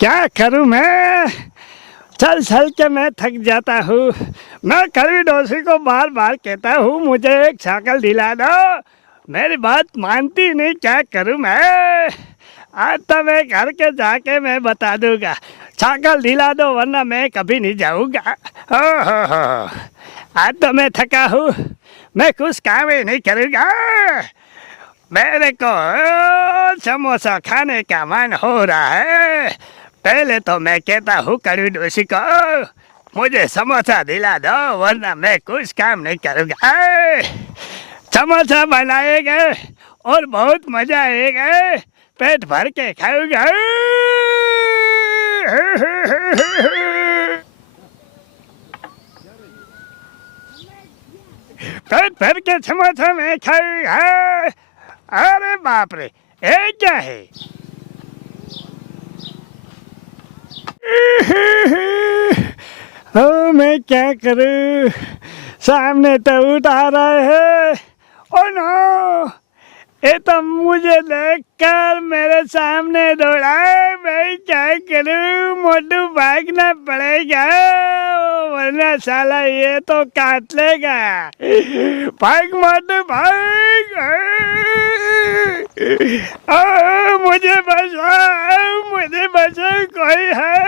क्या करूँ मैं? चल चल के मैं थक जाता हूँ। मैं कड़वी डोसी को बार बार कहता हूँ, मुझे एक साइकिल दिला दो। मेरी बात मानती नहीं, क्या करूँ मैं? आज तो मैं घर के जाके मैं बता दूँगा। साइकिल दिला दो, वरना मैं कभी नहीं जाऊँगा। हो हो हो। आज तो मैं थका हूँ। मैं कुछ काम ही नहीं करूँगा। मेरे को समोसा खाने का मन हो रहा है। पहले तो मैं कहता हूँ कड़वी डोसी को, मुझे समोसा दिला दो, वरना मैं कुछ काम नहीं करूँगा। समोसा बनाएगा और बहुत मज़ा आएगा। पेट भर के खाऊँगा। पेट भर के समोसा में खाऊँगा अरे बाप रे ये क्या है? ओ मैं क्या करूँ? सामने तो उठा रहे है। ओ नो, ये तो मुझे देखकर मेरे सामने दौड़ा है करूँ मोटू भागना पड़ेगा, वरना साला ये तो काट लेगा भाग मोटू, भाग। मुझे बचा मुझे बचा, कोई है?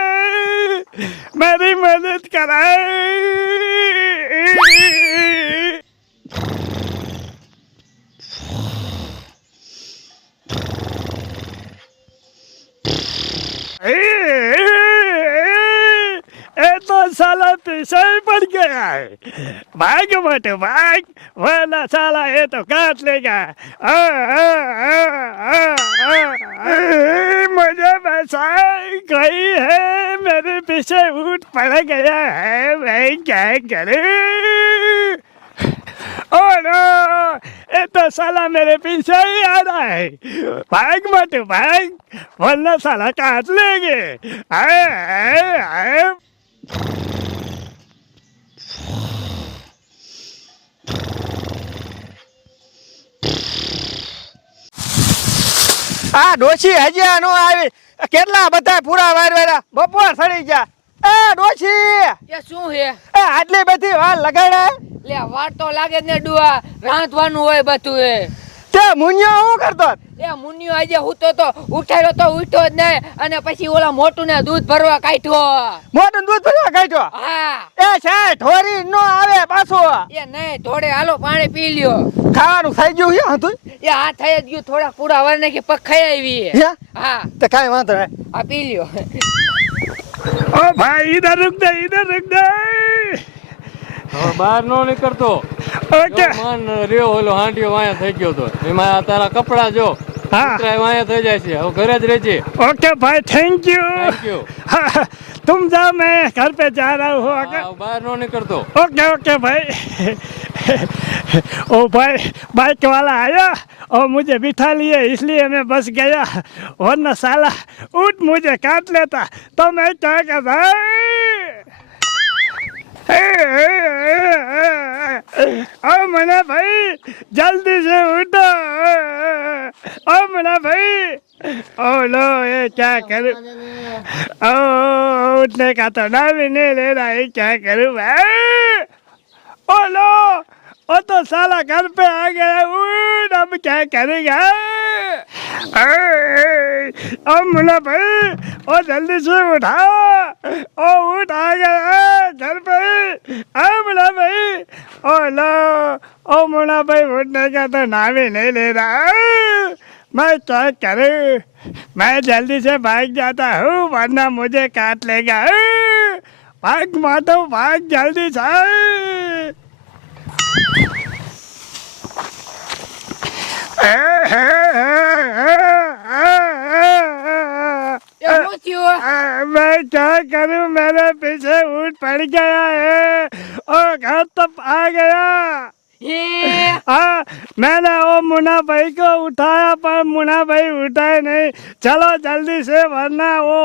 मेरी मदद कराए। मेरा पेशा ही गया है। भाग बेटे भाग। वरना साला ये तो काट लेगा। मुझे बसाई गई है। मेरे पीछे ऊट पड़ गया है। मैं क्या करूँ? ओ ये तो साला मेरे पीछे ही आ रहा है। भाग मत, भाग। वरना साला काट लेंगे। आए आए आए। આ ડોશી હજી નો આવી. કેટલા બધા પૂરા વાર વાર્યા બપોર સડી ગયા. એ ડોશી! એ શું હે? એ આટલી બધી વાર લગાડે લે વાર તો લાગે ને ડુઆ. રાંધવાનું હોય બધું એ. તે મુન્યો શું કરતો? એ મુન્યો આજે હુતો તો ઉઠેલો તો ઉઠતો જ નહીં અને પછી ઓલા મોટું ને દૂધ ભરવા કાઢ્યો. મોટું દૂધ ભરવા કાઢ્યો? હા. એ છે ઢોરી નો આવે પાછો. એ નહીં થોડે હાલો પાણી પી લ્યો. ખાવાનું થઈ ગયું યા હતું એ હા થઈ જ ગયું થોડા પૂરા વાર ને કે પખાઈ આવી હા? તો કાઈ વાંધો નહીં. આ પી લ્યો. ઓ ભાઈ ઇધર રૂક દે ઇધર રૂક દે. હવે બહાર નો નીકળતો ओके જો માન રહ્યો ઓલો હાંડિયો વાયા થઈ ગયો તો એમાં આ તારા કપડા જો હા. કૂતરાય વાયા થઈ જાય છે હવે ઘરે જ રહેજે ओके भाई थैंक यू થેન્ક યુ तुम जाओ मैं घर पे जा रहा हूँ ओके બહાર નો નીકળતો ओके ओके भाई ओ भाई बाइक वाला आया और मुझे बिठा लिए इसलिए मैं बस गया वरना साला उठ मुझे काट लेता तो मैं क्या करता मना भाई जल्दी से उठो। ओ मना भाई ओ लो ये क्या करूँ? ओ उठने का तो नाम ही नहीं ले रहा है क्या करूँ भाई ओ लो ओ तो साला घर पे आ गया उठ अब क्या करेगा? ओ मुन्ना भाई ओ जल्दी से उठा। ओ उठ आ गया घर पे ओ मुन्ना भाई ओ लो ओ मुन्ना भाई उठने का तो नाम ही नहीं ले रहा। मैं तो क्या करूँ मैं जल्दी से भाग जाता हूँ वरना मुझे काट लेगा। भाग मातो भाग जल्दी से। मैं क्या करूँ मेरे पीछे ऊट पड़ गया है। और घर तक आ गया। हे हाँ मैंने वो मुन्ना भाई को उठाया पर मुन्ना भाई उठाए नहीं चलो जल्दी से वरना वो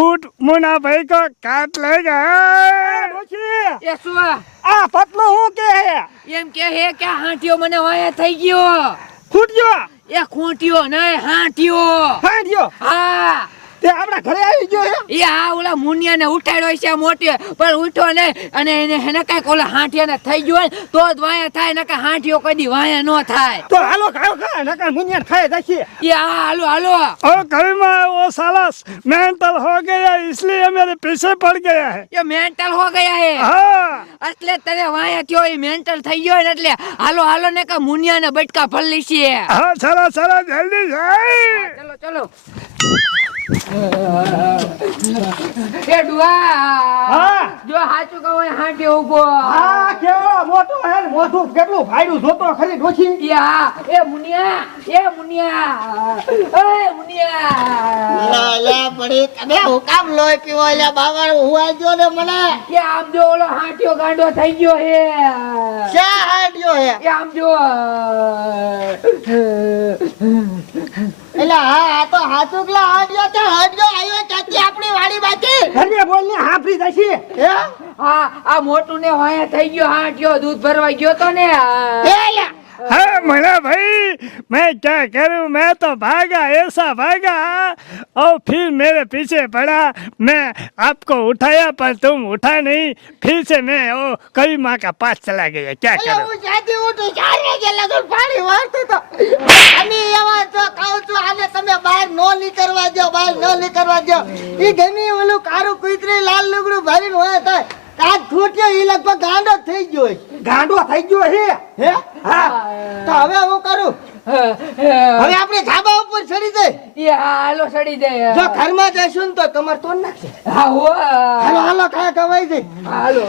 ऊट मुन्ना भाई को काट लेगा ડોશી, એ શું આ પતલો હું કે હે એમ કે હે કે હાંટીઓ મને વાયા થઈ ગયો ફૂટજો એ ખૂંટ્યો નહીં હાંટ્યો ફાડ્યો હા તે આપણા ઘરે આવી ગયો હે એ આ ઓલા મુનિયાને ઉઠાડ્યો છે મોટી પણ ઉઠ્યો નહીં અને એને એને કાંઈક ઓલા હાંઠિયાને થઈ ગયો હોય ને તો જ વાયા થાય ને કાંઈ હાંઠિયો કદી વાયા ન થાય તો હાલો ખાયો ખા નકર મુનિયાને ખાઈ જશે એ હા હાલો હાલો और घर में वो साला मेंटल हो गया इसलिए मेरे पीछे पड़ गया है એ મેન્ટલ હો ગયા હે हाँ એટલે તને વાયા થયો એ મેન્ટલ થઈ ગયો ને એટલે હાલો હાલો ને કા મુનિયાને બટકા ફરલી છે हाँ चलो चलो जल्दी से ચલો ચલો એ ડુઆ હા. જો હાચું કહું એ ઊભો આ કેવો મોટો હે મોટું કેટલું ફાડ્યું જોતો ખરી એ હા એ મુનિયા એ મુનિયા એ મુનિયા. લા લા પડી તમે હું કામ લોહી પીવો? લે બાબા હુવા જો ને મને? કે આમ જો ઓલો હાંટીયો ગાંડો થઈ ગયો હે. ક્યાં હાડ્યો હે? એ આમ જો એટલે હા આ તો હાથુકલા હાડ્યો તો હાડ્યો આવ્યો ચાચી આપણી વાડી બાકી ઘરે બોલને હાફરી જશે હે? હા આ મોટું ને હોય થઈ ગયો હાંઠિયો દૂધ ભરવા ગયો તો ને લે हाँ मुन्ना भाई मैं क्या करूं मैं तो भागा ऐसा भागा और फिर मेरे पीछे पड़ा मैं आपको उठाया पर तुम उठा नहीं फिर से मैं वो कई माँ का पास चला गया क्या એટલે करूं હું જાતી ઉઠું ચાર વાગે લગન પાણી વાળતો તો અને એવા તો કહું છું આને તમે બહાર નો નીકળવા દો બહાર નો નીકળવા દો ઈ ગમે ઓલું કારું કુતરી લાલ લુગડું ભરીને હોય તો આ ખૂટ્યો ઈ લગભગ ગાંડો થઈ ગયો છે. ગાંડો થઈ ગયો હે હે? હા. તો હવે હું કરું? હવે આપણે ધાબા ઉપર ચડી જાય એ હાલો સડી જાય જો ઘરમાં જઈશું ને તો તમાર તો નાખશે હા હો. હાલો હાલો કાંઈ કવાઈ જઈ હાલો.